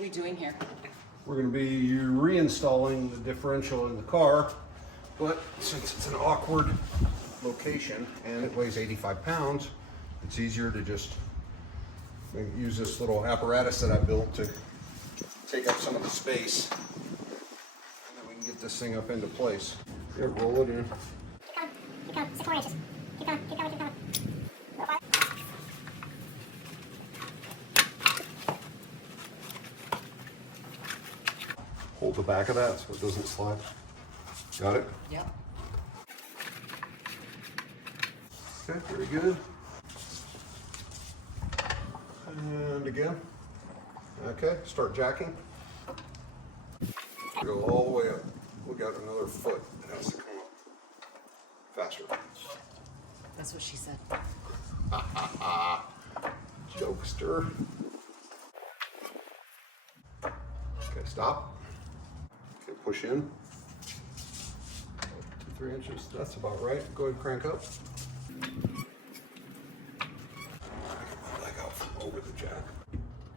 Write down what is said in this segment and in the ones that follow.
we doing here? We're going to be reinstalling the differential in the car, but since it's an awkward location and it weighs 85 pounds, it's easier to just use this little apparatus that I built to take up some of the space, and then we can get this thing up into place. Here, roll it in. Keep going, 6 more inches. Keep going, keep going, keep going. Hold the back of that so it doesn't slide. Got it? Yep. Okay, very good. And again. Okay, start jacking. Go all the way up. We got another foot that has to come up faster. That's what she said. Jokester. Okay, stop. Okay, push in. 2-3 inches. That's about right. Go ahead and crank up. Get my leg out from over the jack.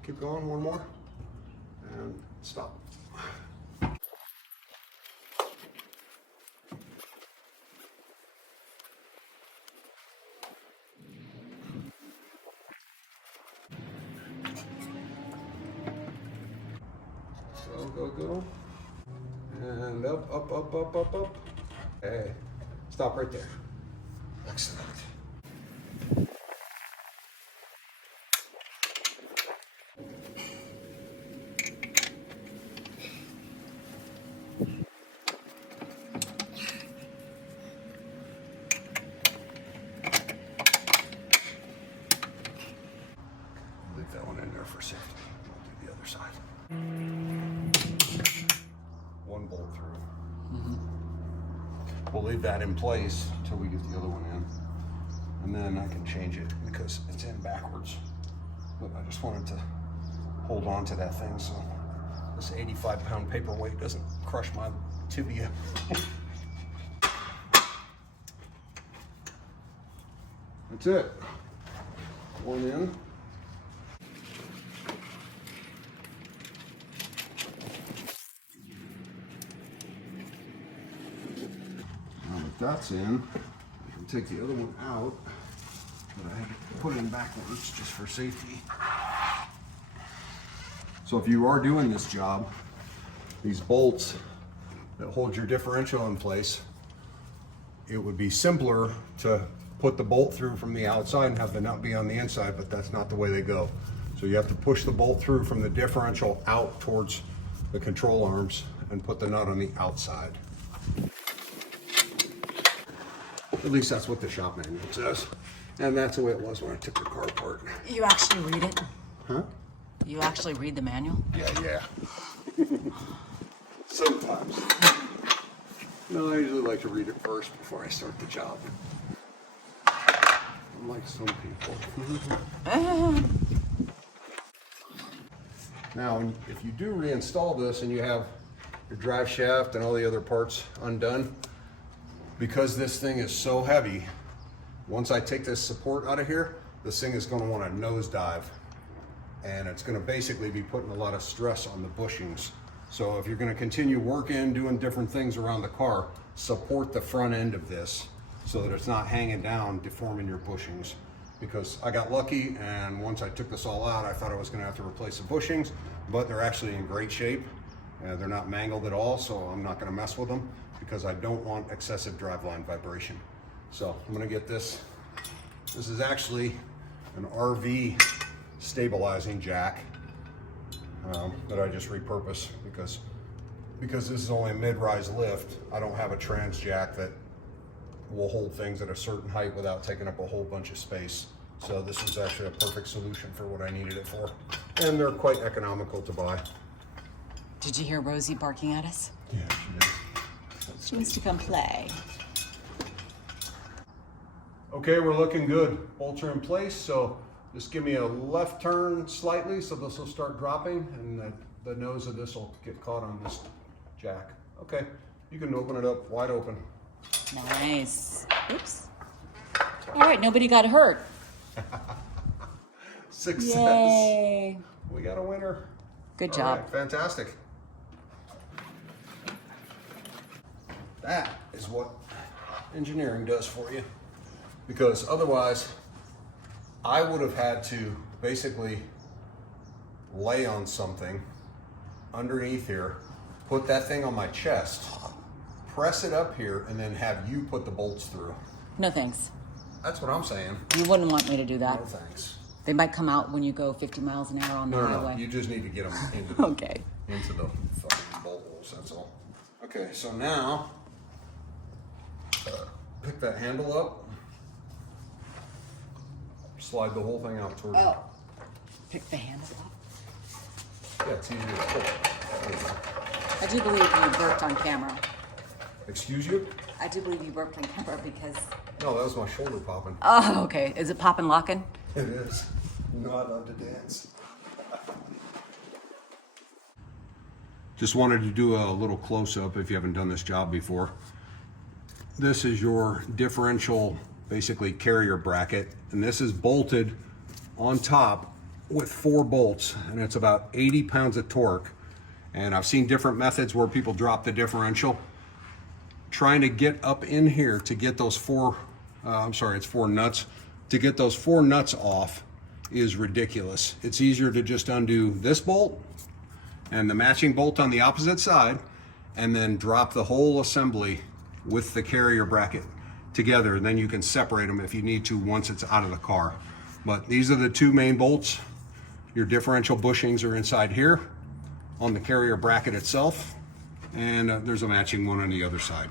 Keep going. One more. And stop. Go. And up. Hey, stop right there. Excellent. Leave that one in there for safety. We'll do the other side. One bolt through. We'll leave that in place until we get the other one in. And then I can change it because it's in backwards. But I just wanted to hold on to that thing so this 85-pound paperweight doesn't crush my tibia. That's it. One in. That's in. I can take the other one out, but I have to put it in backwards just for safety. So if you are doing this job, these bolts that hold your differential in place, it would be simpler to put the bolt through from the outside and have the nut be on the inside, but that's not the way they go. So you have to push the bolt through from the differential out towards the control arms and put the nut on the outside. At least that's what the shop manual says. And that's the way it was when I took the car apart. You actually read it? Huh? You actually read the manual? Yeah. Sometimes. No, I usually like to read it first before I start the job. Unlike some people. Now, if you do reinstall this and you have your drive shaft and all the other parts undone, because this thing is so heavy, once I take this support out of here, this thing is going to want to nosedive, and it's going to basically be putting a lot of stress on the bushings. So if you're going to continue working, doing different things around the car, support the front end of this so that it's not hanging down, deforming your bushings. Because I got lucky, and once I took this all out, I thought I was going to have to replace the bushings, but they're actually in great shape. They're not mangled at all, so I'm not going to mess with them, because I don't want excessive driveline vibration. So I'm gonna get this. This is actually an RV stabilizing jack that I just repurposed because this is only a mid-rise lift. I don't have a trans jack that will hold things at a certain height without taking up a whole bunch of space. So this was actually a perfect solution for what I needed it for. And they're quite economical to buy. Did you hear Rosie barking at us? Yeah, she did. She wants to come play. Okay, we're looking good. Bolts are in place, so just give me a left turn slightly so this will start dropping, and the nose of this will get caught on this jack. Okay, you can open it up wide open. Nice. Oops. All right, nobody got hurt. Success. Yay. We got a winner. Good All job. right, fantastic. That is what engineering does for you. Because otherwise, I would have had to basically lay on something underneath here, put that thing on my chest, press it up here, and then have you put the bolts through. No thanks. That's what I'm saying. You wouldn't want me to do that. No thanks. They might come out when you go 50 miles an hour on the No, highway. you just need to get them into the, Okay. into the fucking bolt holes, that's all. Okay, so now, pick that handle up, slide the whole thing out toward you. Oh. Pick the handle up. Yeah, it's easier to pull. There you go. I do believe you burped on camera. Excuse you? I do believe you burped on camera because... No, that was my shoulder popping. Oh, okay. Is it popping locking? It is. You know I love to dance. Just wanted to do a little close-up if you haven't done this job before. This is your differential, basically carrier bracket, and this is bolted on top with 4 bolts, and it's about 80 pounds of torque. And I've seen different methods where people drop the differential. Trying to get up in here to get those 4 nuts. To get those 4 nuts off is ridiculous. It's easier to just undo this bolt and the matching bolt on the opposite side, and then drop the whole assembly with the carrier bracket together, and then you can separate them if you need to once it's out of the car. But these are the 2 main bolts. Your differential bushings are inside here on the carrier bracket itself, and there's a matching one on the other side.